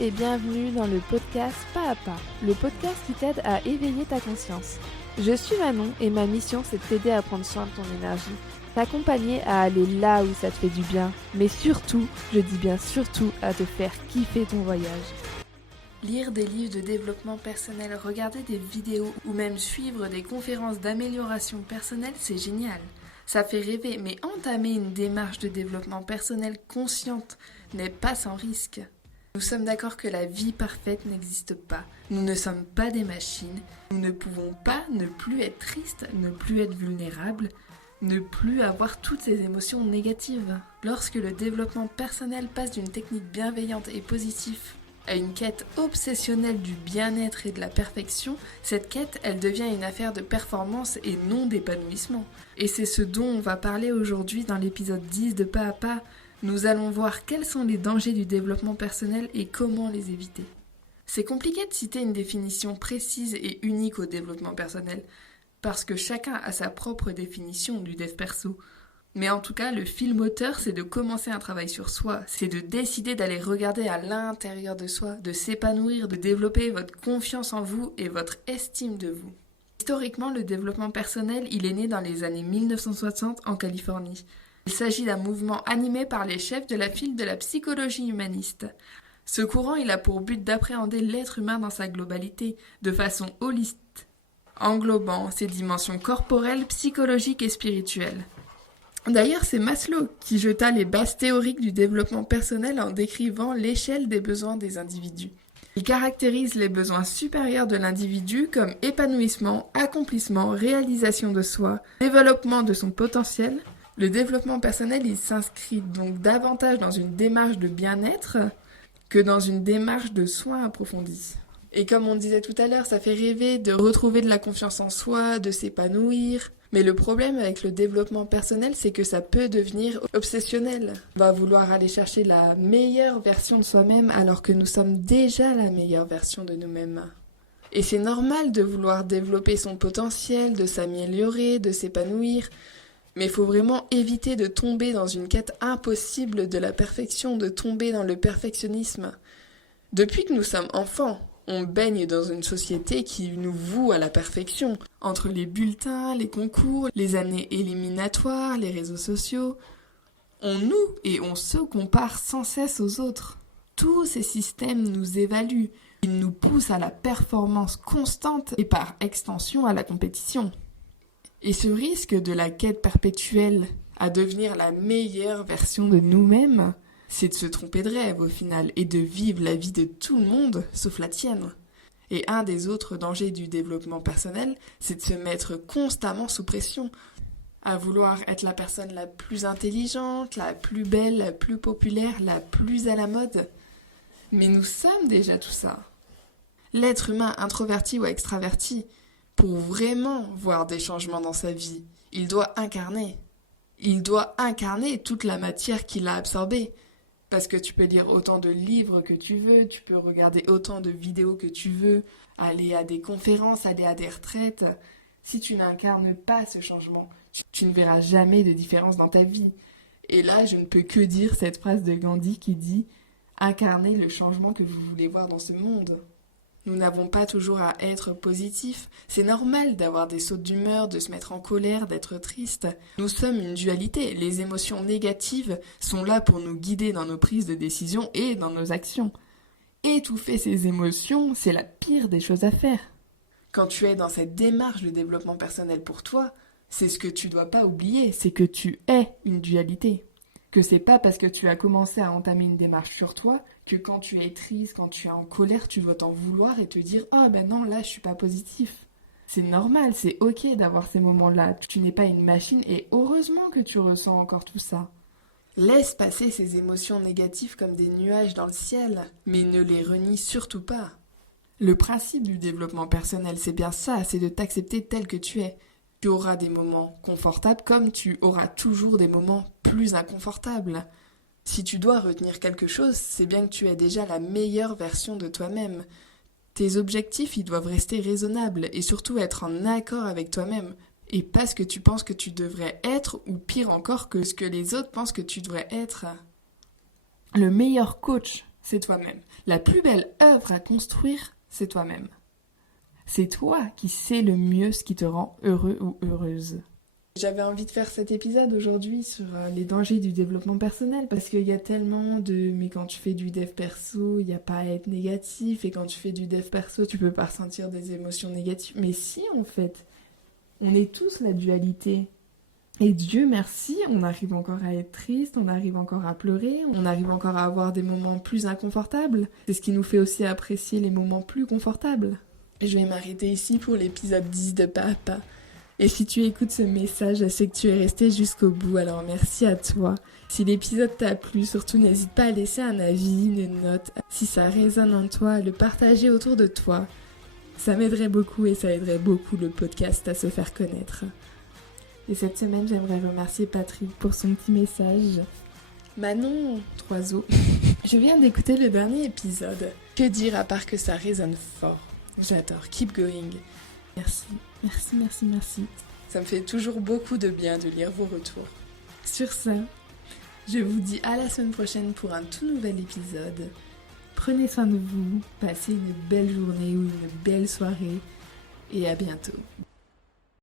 et bienvenue dans le podcast Pas à Pas, le podcast qui t'aide à éveiller ta conscience. Je suis Manon et ma mission c'est de t'aider à prendre soin de ton énergie, t'accompagner à aller là où ça te fait du bien, mais surtout, je dis bien surtout, à te faire kiffer ton voyage. Lire des livres de développement personnel, regarder des vidéos ou même suivre des conférences d'amélioration personnelle, c'est génial. Ça fait rêver, mais entamer une démarche de développement personnel consciente n'est pas sans risque. Nous sommes d'accord que la vie parfaite n'existe pas. Nous ne sommes pas des machines. Nous ne pouvons pas ne plus être tristes, ne plus être vulnérables, ne plus avoir toutes ces émotions négatives. Lorsque le développement personnel passe d'une technique bienveillante et positive à une quête obsessionnelle du bien-être et de la perfection, cette quête, elle devient une affaire de performance et non d'épanouissement. Et c'est ce dont on va parler aujourd'hui dans l'épisode 10 de Pas à Pas. Nous allons voir quels sont les dangers du développement personnel et comment les éviter. C'est compliqué de citer une définition précise et unique au développement personnel, parce que chacun a sa propre définition du dev perso. Mais en tout cas, le fil moteur, c'est de commencer un travail sur soi, c'est de décider d'aller regarder à l'intérieur de soi, de s'épanouir, de développer votre confiance en vous et votre estime de vous. Historiquement, le développement personnel, il est né dans les années 1960 en Californie. Il s'agit d'un mouvement animé par les chefs de la file de la psychologie humaniste. Ce courant, il a pour but d'appréhender l'être humain dans sa globalité, de façon holistique, englobant ses dimensions corporelles, psychologiques et spirituelles. D'ailleurs, c'est Maslow qui jeta les bases théoriques du développement personnel en décrivant l'échelle des besoins des individus. Il caractérise les besoins supérieurs de l'individu comme épanouissement, accomplissement, réalisation de soi, développement de son potentiel. Le développement personnel, il s'inscrit donc davantage dans une démarche de bien-être que dans une démarche de soins approfondis. Et comme on disait tout à l'heure, ça fait rêver de retrouver de la confiance en soi, de s'épanouir. Mais le problème avec le développement personnel, c'est que ça peut devenir obsessionnel. On va vouloir aller chercher la meilleure version de soi-même alors que nous sommes déjà la meilleure version de nous-mêmes. Et c'est normal de vouloir développer son potentiel, de s'améliorer, de s'épanouir. Mais il faut vraiment éviter de tomber dans une quête impossible de la perfection, de tomber dans le perfectionnisme. Depuis que nous sommes enfants, on baigne dans une société qui nous voue à la perfection. Entre les bulletins, les concours, les années éliminatoires, les réseaux sociaux, on nous et on se compare sans cesse aux autres. Tous ces systèmes nous évaluent. Ils nous poussent à la performance constante et par extension à la compétition. Et ce risque de la quête perpétuelle à devenir la meilleure version de nous-mêmes, c'est de se tromper de rêve au final et de vivre la vie de tout le monde sauf la tienne. Et un des autres dangers du développement personnel, c'est de se mettre constamment sous pression, à vouloir être la personne la plus intelligente, la plus belle, la plus populaire, la plus à la mode. Mais nous sommes déjà tout ça. L'être humain introverti ou extraverti, pour vraiment voir des changements dans sa vie, il doit incarner. Il doit incarner toute la matière qu'il a absorbée. Parce que tu peux lire autant de livres que tu veux, tu peux regarder autant de vidéos que tu veux, aller à des conférences, aller à des retraites. Si tu n'incarnes pas ce changement, tu ne verras jamais de différence dans ta vie. Et là, je ne peux que dire cette phrase de Gandhi qui dit « Incarnez le changement que vous voulez voir dans ce monde ». Nous n'avons pas toujours à être positifs. C'est normal d'avoir des sautes d'humeur, de se mettre en colère, d'être triste. Nous sommes une dualité. Les émotions négatives sont là pour nous guider dans nos prises de décision et dans nos actions. Étouffer ces émotions, c'est la pire des choses à faire. Quand tu es dans cette démarche de développement personnel pour toi, c'est ce que tu dois pas oublier, c'est que tu es une dualité. Que c'est pas parce que tu as commencé à entamer une démarche sur toi que quand tu es triste, quand tu es en colère, tu vas t'en vouloir et te dire « Ah ben non, là je suis pas positif ». C'est normal, c'est ok d'avoir ces moments-là. Tu n'es pas une machine et heureusement que tu ressens encore tout ça. Laisse passer ces émotions négatives comme des nuages dans le ciel, mais ne les renie surtout pas. Le principe du développement personnel, c'est bien ça, c'est de t'accepter tel que tu es. Tu auras des moments confortables comme tu auras toujours des moments plus inconfortables. Si tu dois retenir quelque chose, c'est bien que tu es déjà la meilleure version de toi-même. Tes objectifs, ils doivent rester raisonnables et surtout être en accord avec toi-même. Et pas ce que tu penses que tu devrais être ou pire encore que ce que les autres pensent que tu devrais être. Le meilleur coach, c'est toi-même. La plus belle œuvre à construire, c'est toi-même. C'est toi qui sais le mieux ce qui te rend heureux ou heureuse. J'avais envie de faire cet épisode aujourd'hui sur les dangers du développement personnel parce qu'il y a tellement de mais quand tu fais du dev perso, il n'y a pas à être négatif et quand tu fais du dev perso, tu peux pas ressentir des émotions négatives. Mais si en fait, on est tous la dualité. Et Dieu merci, on arrive encore à être triste, on arrive encore à pleurer, on arrive encore à avoir des moments plus inconfortables. C'est ce qui nous fait aussi apprécier les moments plus confortables. Je vais m'arrêter ici pour l'épisode 10 de Papa. Et si tu écoutes ce message, c'est que tu es resté jusqu'au bout, alors merci à toi. Si l'épisode t'a plu, surtout n'hésite pas à laisser un avis, une note. Si ça résonne en toi, à le partager autour de toi. Ça m'aiderait beaucoup et ça aiderait beaucoup le podcast à se faire connaître. Et cette semaine, j'aimerais remercier Patrick pour son petit message. Manon, 3 os. Je viens d'écouter le dernier épisode. Que dire à part que ça résonne fort. J'adore, keep going. Merci, merci, merci, merci. Ça me fait toujours beaucoup de bien de lire vos retours. Sur ça, je vous dis à la semaine prochaine pour un tout nouvel épisode. Prenez soin de vous, passez une belle journée ou une belle soirée et à bientôt.